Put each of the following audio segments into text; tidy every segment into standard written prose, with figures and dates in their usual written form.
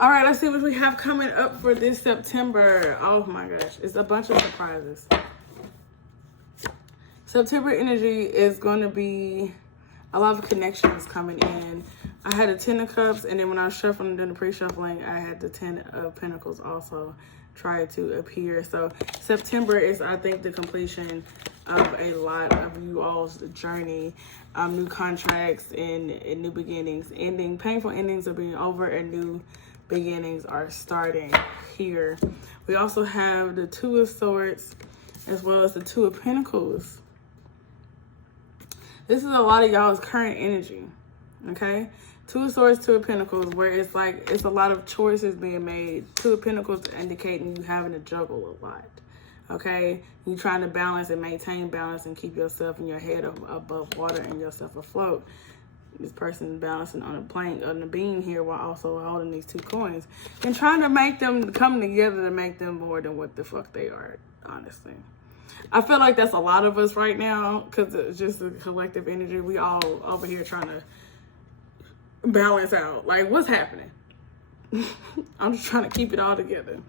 All right, let's see what we have coming up for this September. Oh my gosh, it's a bunch of surprises. September energy is going to be a lot of connections coming in. I had a 10 of Cups, and then when I was shuffling during the pre-shuffling, I had the 10 of Pentacles also try to appear. So September is, I think, the completion of a lot of you all's journey. New contracts and new beginnings. Painful endings are being over, and new beginnings are starting here. We also have the 2 of Swords as well as the 2 of Pentacles. This is a lot of y'all's current energy, okay? 2 of Swords, 2 of Pentacles, where it's like it's a lot of choices being made. 2 of Pentacles indicating you having to juggle a lot, okay? You trying to balance and maintain balance and keep yourself and your head above water and yourself afloat. This person balancing on a plank, on the beam here, while also holding these 2 coins and trying to make them come together to make them more than what the fuck they are, honestly. I feel like that's a lot of us right now because it's just a collective energy. We all over here trying to balance out. Like, what's happening? I'm just trying to keep it all together.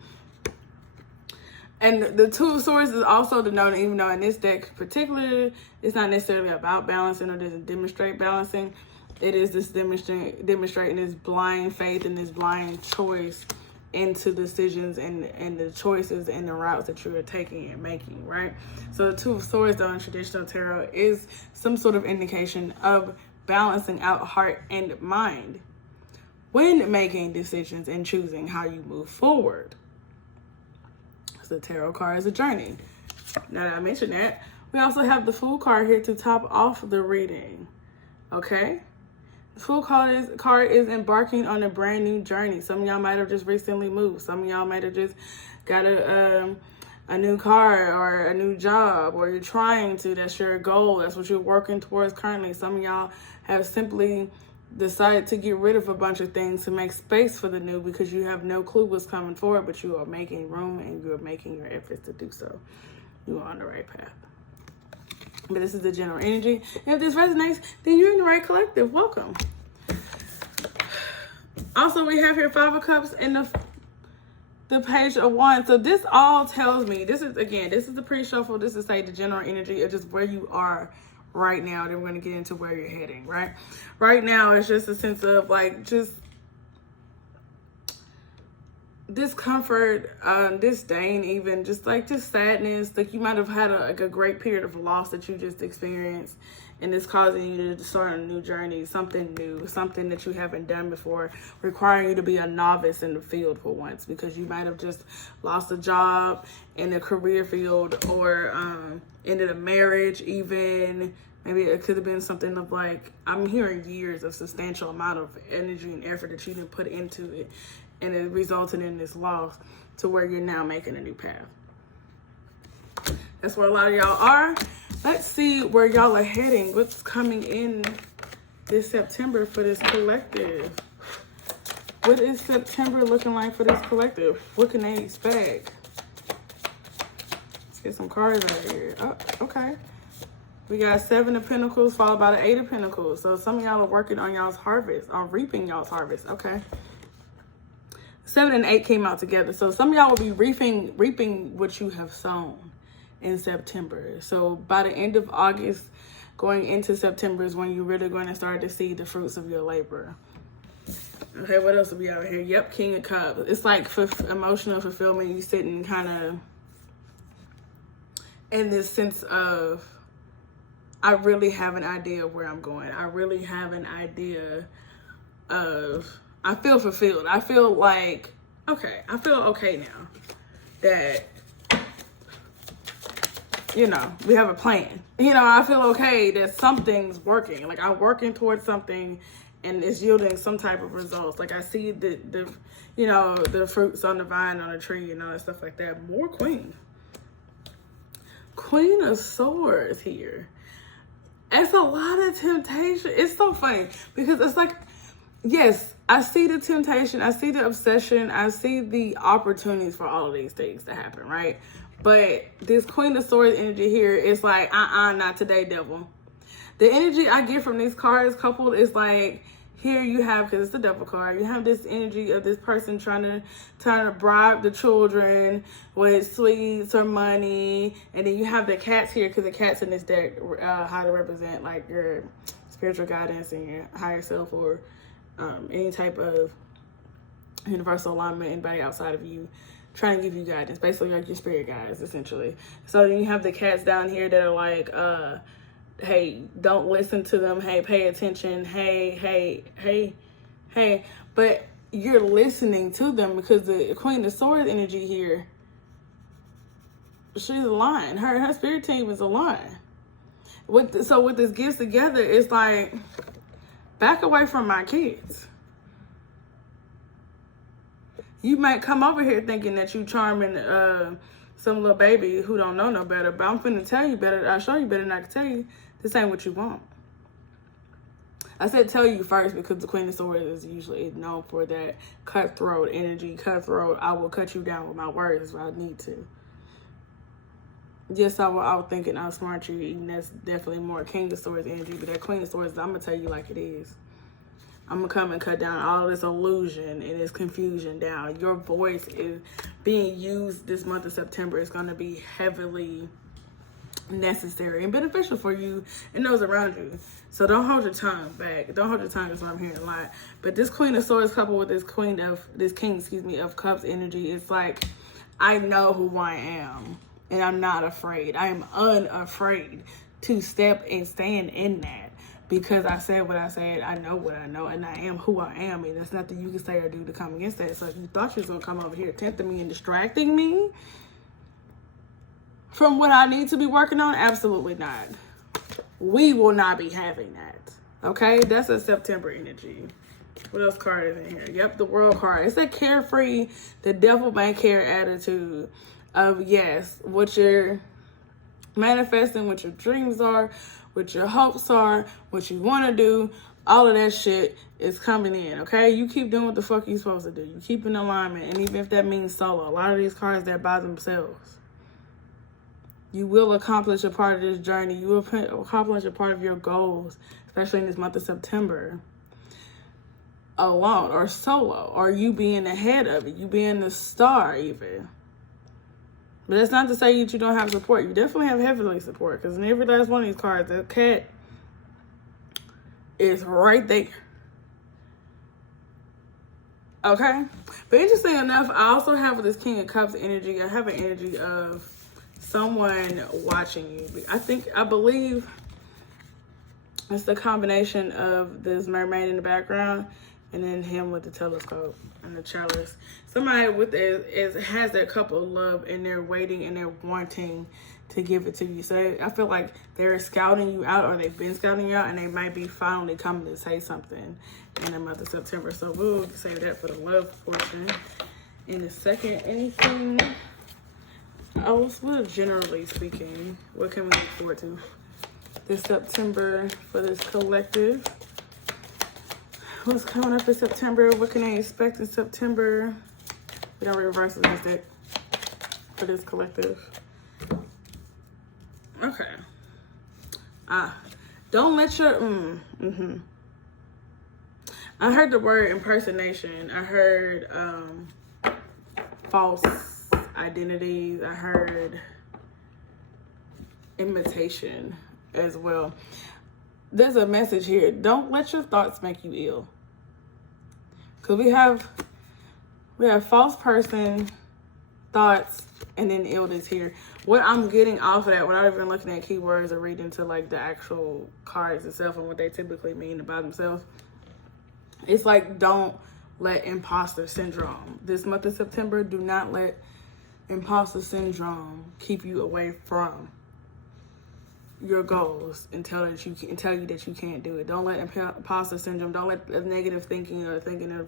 And the 2 of Swords is also denoting, even though in this deck particularly, it's not necessarily about balancing or doesn't demonstrate balancing. It is this demonstrating this blind faith and this blind choice into decisions and the choices and the routes that you are taking and making, right? So the 2 of Swords, though, in traditional tarot is some sort of indication of balancing out heart and mind when making decisions and choosing how you move forward. So the tarot card is a journey. Now that I mentioned that, we also have the Fool card here to top off the reading, okay? The Fool card is embarking on a brand new journey. Some of y'all might have just recently moved. Some of y'all might have just got a new car or a new job, or you're trying to. That's your goal. That's what you're working towards currently. Some of y'all have simply decided to get rid of a bunch of things to make space for the new because you have no clue what's coming forward, but you are making room and you are making your efforts to do so. You are on the right path. But this is the general energy. If this resonates, then you're in the right collective. Welcome. Also, we have here 5 of Cups and the Page of Wands. So this all tells me, this is the pre-shuffle. This is the general energy of just where you are right now. Then we're going to get into where you're heading, right? Right now, it's just a sense of like just discomfort, disdain, even just sadness. Like you might have had a great period of loss that you just experienced, and it's causing you to start a new journey, something new, something that you haven't done before, requiring you to be a novice in the field for once, because you might have just lost a job in the career field, or ended a marriage even. Maybe it could have been something of like, I'm hearing years of substantial amount of energy and effort that you didn't put into it, and it resulted in this loss to where you're now making a new path. That's where a lot of y'all are. Let's see where y'all are heading. What's coming in this September for this collective? What is September looking like for this collective? What can they expect? Let's get some cards out here. Oh, okay. We got 7 of Pentacles followed by the 8 of Pentacles. So some of y'all are working on y'all's harvest, or reaping y'all's harvest. Okay. 7 and 8 came out together. So some of y'all will be reaping what you have sown in September. So by the end of August, going into September is when you're really going to start to see the fruits of your labor. Okay, what else will be out here? Yep, King of Cups. It's like for emotional fulfillment. You sitting kind of in this sense of, I really have an idea of where I'm going. I really have an idea of, I feel fulfilled. I feel like, okay, I feel okay now that, you know, we have a plan. You know, I feel okay that something's working. Like I'm working towards something and it's yielding some type of results. Like I see the you know, the fruits on the vine, on the tree and all that stuff like that. More Queen. Queen of Swords here. It's a lot of temptation. It's so funny because it's like, yes, I see the temptation. I see the obsession. I see the opportunities for all of these things to happen, right? But this Queen of Swords energy here is like, not today, devil. The energy I get from these cards coupled is like, here you have, because it's the devil card, you have this energy of this person trying to bribe the children with sweets or money. And then you have the cats here, because the cats in this deck how to represent like your spiritual guidance and your higher self, or any type of universal alignment, anybody outside of you trying to give you guidance, basically like your spirit guides, essentially. So then you have the cats down here that are like, hey, don't listen to them. Hey, pay attention. Hey. But you're listening to them, because the Queen of Swords energy here, she's aligned. Her spirit team is aligned. So with this gifts together, it's like, back away from my kids. You might come over here thinking that you charming some little baby who don't know no better, but I'm finna tell you better. I'll show you better than I can tell you. This ain't what you want. I said tell you first, because the Queen of Swords is usually known for that cutthroat energy. Cutthroat, I will cut you down with my words if I need to. Yes, I was thinking I'll smart you, and that's definitely more King of Swords energy. But that Queen of Swords, I'm going to tell you like it is. I'm going to come and cut down all this illusion and this confusion down. Your voice is being used this month of September. It's going to be heavily necessary and beneficial for you and those around you. So don't hold your tongue back. Don't hold your tongue, is what I'm hearing a lot. But this Queen of Swords coupled with this King, of Cups energy, it's like, I know who I am. And I'm not afraid. I am unafraid to step and stand in that, because I said what I said. I know what I know, and I am who I am. And there's nothing you can say or do to come against that. So if you thought you was going to come over here tempting me and distracting me from what I need to be working on, absolutely not. We will not be having that. Okay? That's a September energy. What else card is in here? Yep, the World card. It's a carefree, the devil may care attitude of, yes, what you're manifesting, what your dreams are, what your hopes are, what you want to do. All of that shit is coming in, okay? You keep doing what the fuck you're supposed to do. You keep in alignment, and even if that means solo. A lot of these cards, they're by themselves. You will accomplish a part of this journey. You will accomplish a part of your goals, especially in this month of September, alone or solo, or you being ahead of it, you being the star even. But that's not to say that you don't have support. You definitely have heavily support, because in every last one of these cards, the cat is right there. Okay? But interesting enough, I also have with this King of Cups energy, I have an energy of someone watching you. I believe it's the combination of this mermaid in the background and then him with the telescope and the chalice. Somebody with has their cup of love, and they're waiting and they're wanting to give it to you. So I feel like they're scouting you out, or they've been scouting you out, and they might be finally coming to say something in the month of September. So we'll save that for the love portion. In a second, anything else? Well, generally speaking, what can we look forward to this September for this collective? What's coming up in September? What can they expect in September? We don't reverse this deck for this collective. Okay. Don't let your I heard the word impersonation. I heard false identities. I heard imitation as well. There's a message here. Don't let your thoughts make you ill. Because we have false person, thoughts, and then illness here. What I'm getting off of that, without even looking at keywords or reading to like the actual cards itself and what they typically mean about themselves, it's like, don't let imposter syndrome. This month of September, do not let imposter syndrome keep you away from your goals and tell you that you can't do it. Don't let imposter syndrome, don't let negative thinking or thinking of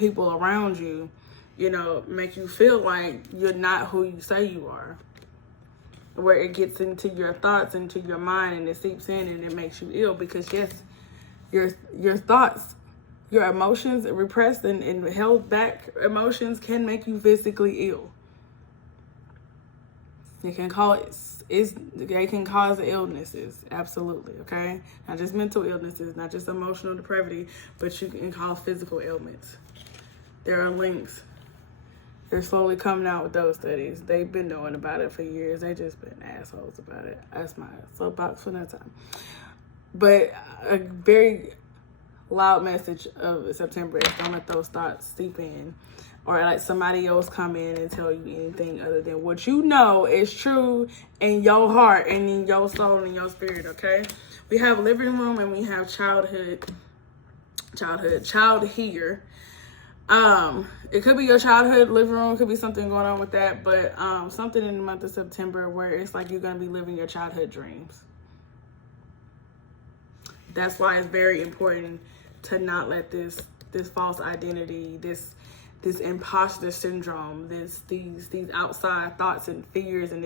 people around you, make you feel like you're not who you say you are. Where it gets into your thoughts, into your mind, and it seeps in and it makes you ill. Because yes, your thoughts, your emotions, repressed and held back emotions can make you physically ill. It can cause illnesses, absolutely, okay? Not just mental illnesses, not just emotional depravity, but you can cause physical ailments. There are links. They're slowly coming out with those studies. They've been knowing about it for years. They just been assholes about it. That's my soapbox for that time. But a very loud message of September is don't let those thoughts seep in, or like somebody else come in and tell you anything other than what you know is true in your heart and in your soul and in your spirit, okay? We have living room and we have child here. It could be your childhood living room, could be something going on with that, but something in the month of September where it's like you're gonna be living your childhood dreams. That's why it's very important to not let this false identity, this imposter syndrome, these outside thoughts and fears, and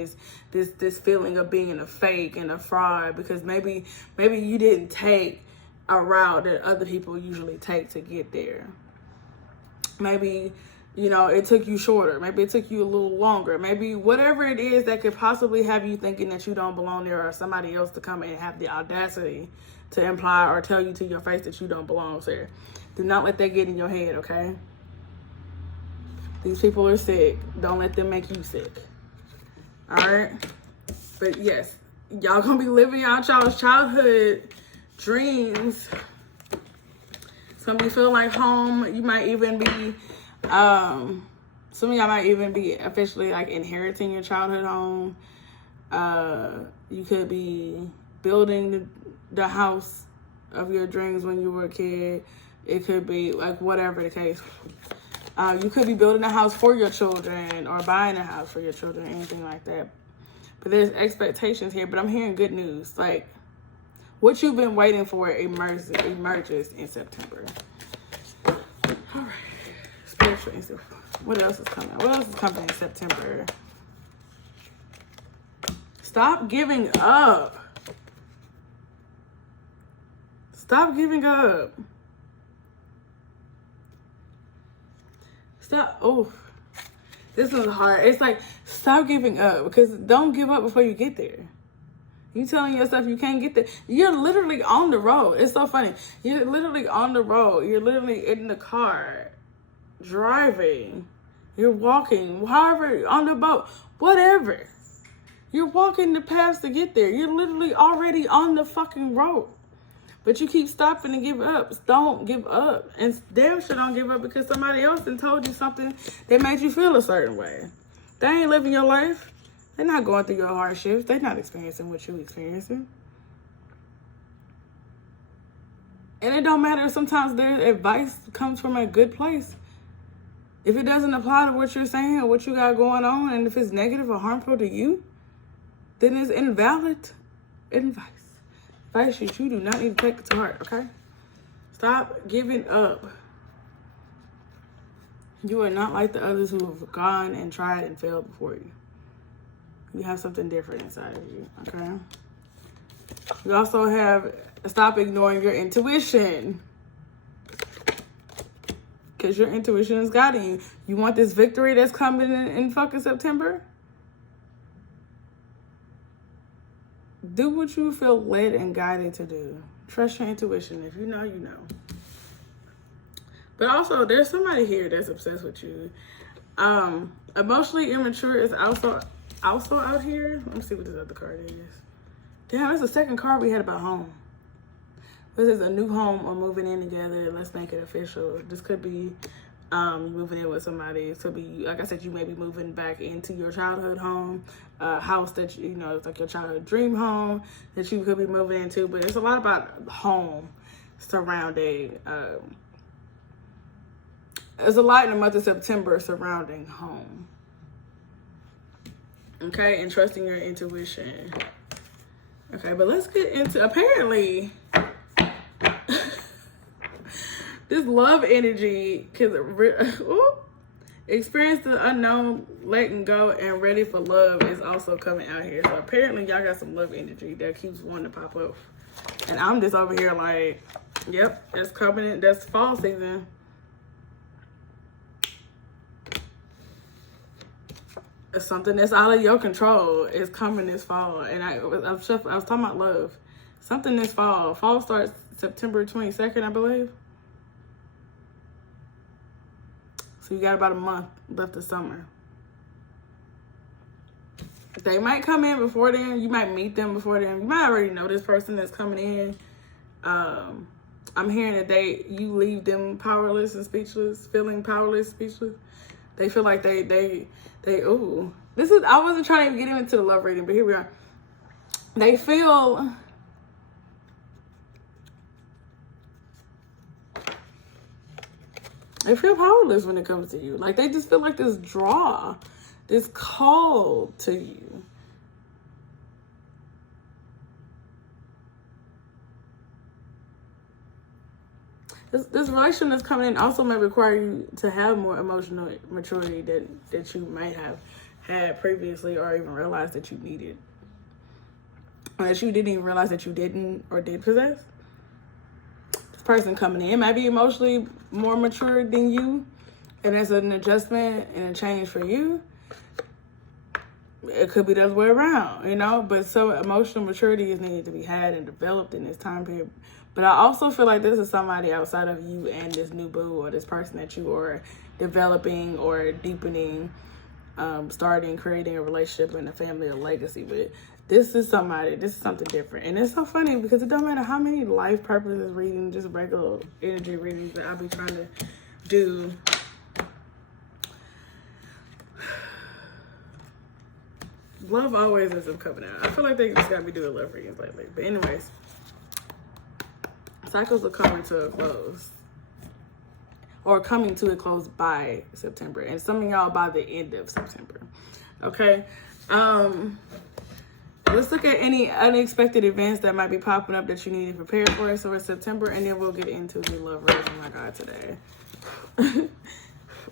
this feeling of being a fake and a fraud, because maybe you didn't take a route that other people usually take to get there. Maybe, it took you shorter. Maybe it took you a little longer. Maybe whatever it is that could possibly have you thinking that you don't belong there, or somebody else to come in and have the audacity to imply or tell you to your face that you don't belong there. Do not let that get in your head, okay? These people are sick. Don't let them make you sick. All right? But yes, y'all gonna be living out y'all's childhood dreams. It's gonna be feeling like home. You might even be, some of y'all might even be officially like inheriting your childhood home. You could be building the house of your dreams when you were a kid. It could be like whatever the case. You could be building a house for your children or buying a house for your children, anything like that. But there's expectations here, but I'm hearing good news. Like, what you've been waiting for emerges in September. All right. Spiritual instant. What else is coming? What else is coming in September? Stop giving up. Stop giving up. Stop. Oh, this is hard. It's like, stop giving up, because don't give up before you get there. You telling yourself you can't get there. You're literally on the road. It's so funny. You're literally on the road. You're literally in the car, driving. You're walking, however, on the boat, whatever. You're walking the paths to get there. You're literally already on the fucking road. But you keep stopping and give up. Don't give up. And damn sure don't give up because somebody else done told you something that made you feel a certain way. They ain't living your life. They're not going through your hardships. They're not experiencing what you're experiencing. And it don't matter. Sometimes their advice comes from a good place. If it doesn't apply to what you're saying or what you got going on, and if it's negative or harmful to you, then it's invalid advice. Advice that you do not need to take it to heart, okay? Stop giving up. You are not like the others who have gone and tried and failed before you. You have something different inside of you, okay? You also have, stop ignoring your intuition. Because your intuition is guiding you. You want this victory that's coming in fucking September? Do what you feel led and guided to do. Trust your intuition. If you know, you know. But also, there's somebody here that's obsessed with you. Emotionally immature is also out here. Let me see what this other card is. Damn, that's the second card we had about home. This is a new home or moving in together. Let's make it official. This could be moving in with somebody. It could be, like I said, you may be moving back into your childhood home, house that it's like your childhood dream home that you could be moving into. But it's a lot about home surrounding. There's a lot in the month of September surrounding home. Okay, and trusting your intuition. Okay, but let's get into, apparently, this love energy, because experience the unknown, letting go, and ready for love is also coming out here. So apparently y'all got some love energy that keeps wanting to pop up. And I'm just over here like, yep, it's coming in. That's fall season. something that's out of your control is coming this fall. And I was talking about love. Something this fall. Fall starts September 22nd, I believe. So you got about a month left of summer. They might come in before then. You might meet them before then. You might already know this person that's coming in. I'm hearing that you leave them powerless and speechless, feeling powerless, speechless. They feel like I wasn't trying to get into the love reading, but here we are. They feel powerless when it comes to you. Like, they just feel like this draw, this call to you. This relation that's coming in also may require you to have more emotional maturity that you might have had previously, or even realized that you needed, or that you didn't even realize that you didn't or did possess. This person coming in might be emotionally more mature than you, and it's an adjustment and a change for you. It could be the other way around, you know, but so emotional maturity is needed to be had and developed in this time period. But I also feel like this is somebody outside of you and this new boo, or this person that you are developing or deepening, starting, creating a relationship and a family, a legacy with. This is something different. And it's so funny because it don't matter how many life purposes reading, just regular energy readings that I'll be trying to do. Love always ends up coming out. I feel like they just got me doing love readings lately. But anyways, cycles are coming to a close, or coming to a close by September, and some of y'all by the end of September. Okay, let's look at any unexpected events that might be popping up that you need to prepare for. So it's September, and then we'll get into the love reading. Oh my God, today.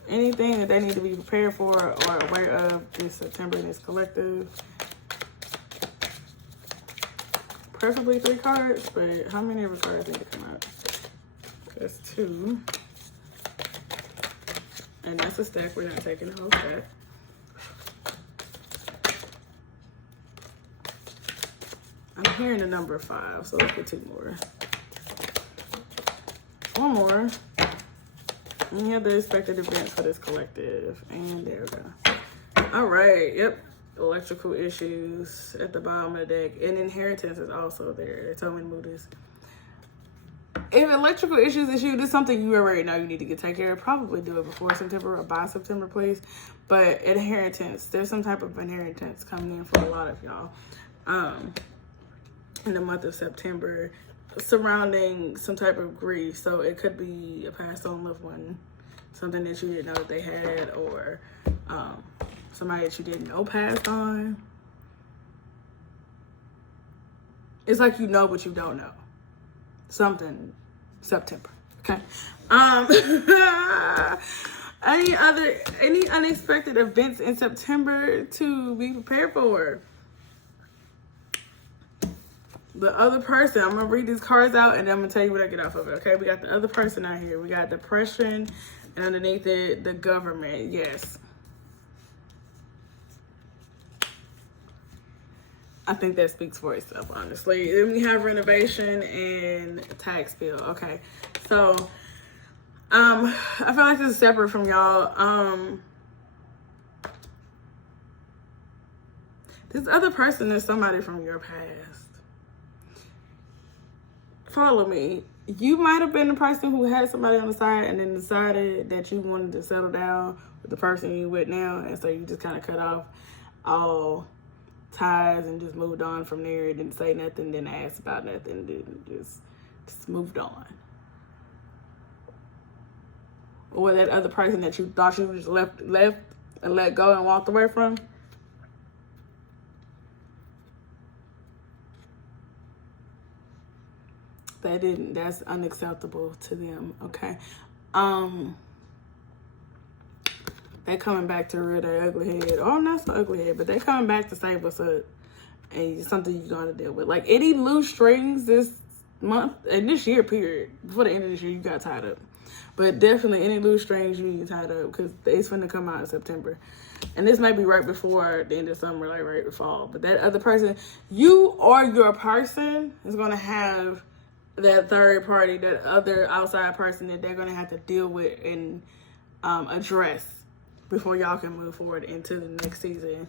Anything that they need to be prepared for or aware of this September in this collective. Preferably 3 cards, but how many of the cards need to come out? That's 2. And that's a stack. We're not taking the whole stack. I'm hearing the number 5, so let's get 2 more. 1 more. And we have the expected events for this collective. And there we go. All right. Yep. Electrical issues at the bottom of the deck. And inheritance is also there. They told me to move this. If electrical issues is you, this is something you already know you need to get taken care of. Probably do it before September or by September, please. But inheritance, there's some type of inheritance coming in for a lot of y'all in the month of September, surrounding some type of grief. So it could be a passed on loved one, something that you didn't know that they had, or somebody that you didn't know passed on. It's like you know, but you don't know. Something September. Okay. Any unexpected events in September to be prepared for? The other person, I'm gonna read these cards out and then I'm gonna tell you what I get off of it. Okay, we got the other person out here. We got depression, and underneath it, the government. Yes. I think that speaks for itself, honestly. Then we have renovation and tax bill. Okay, so I feel like this is separate from y'all. This other person is somebody from your past. Follow me. You might have been the person who had somebody on the side and then decided that you wanted to settle down with the person you with now, and so you just kind of cut off all ties and just moved on from there. Didn't say nothing, didn't ask about nothing, didn't just moved on. Or that other person that you thought you just left and let go and walked away from. That's unacceptable to them. Okay. They coming back to rear their ugly head. Oh, not so ugly head, but they coming back to save us up. And it's something you're going to deal with. Like, any loose strings this month, and this year, period, before the end of this year, you got tied up. But definitely any loose strings you need tied up because it's going to come out in September. And this might be right before the end of summer, like right before fall. But that other person, you or your person is going to have that third party, that other outside person that they're going to have to deal with and address before y'all can move forward into the next season,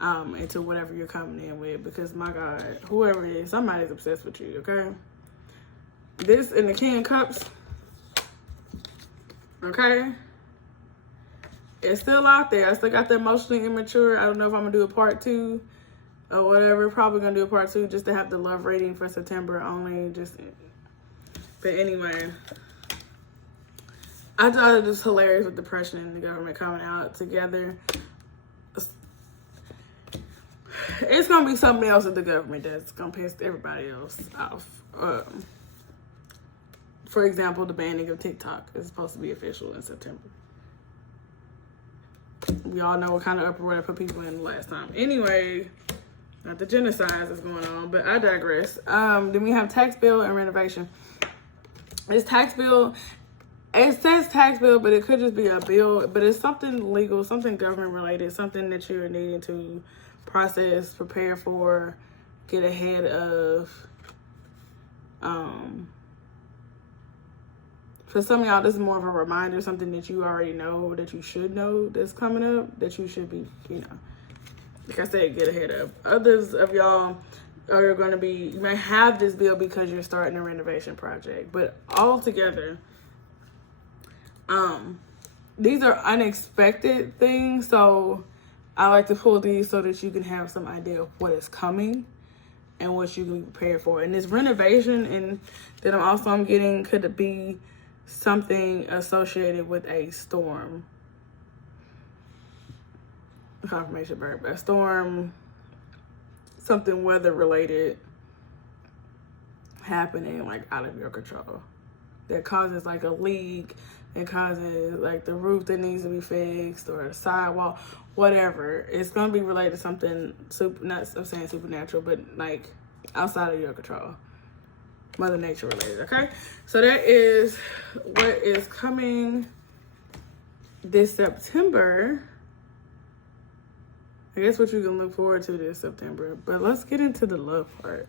into whatever you're coming in with. Because my God, whoever it is, somebody's obsessed with you, okay? This in the King of Cups, okay? It's still out there. I still got the emotionally immature. I don't know if I'm going to do a part 2 or whatever. Probably going to do a part 2 just to have the love rating for September only. But anyway, I thought it was hilarious with depression and the government coming out together. It's going to be something else with the government that's going to piss everybody else off. For example, the banning of TikTok is supposed to be official in September. We all know what kind of uproar that put people in the last time. Anyway, not the genocide that's going on, but I digress. Then we have tax bill and renovation. This tax bill, it says tax bill, but it could just be a bill, but it's something legal, something government related, something that you're needing to process, prepare for, get ahead of. For some of y'all, this is more of a reminder, something that you already know, that you should know that's coming up, that you should be, like I said, get ahead of. Others of y'all are going to be, you may have this bill because you're starting a renovation project. But altogether, these are unexpected things. So I like to pull these so that you can have some idea of what is coming and what you can be prepared for. And this renovation and that I'm getting could be something associated with a storm. Confirmation verb. A storm, something weather related happening like out of your control. That causes like a leak, it causes like the roof that needs to be fixed or a sidewalk, whatever. It's gonna be related to something I'm saying supernatural, but like outside of your control. Mother Nature related, okay? So that is what is coming this September. I guess what you can look forward to this September. But let's get into the love part.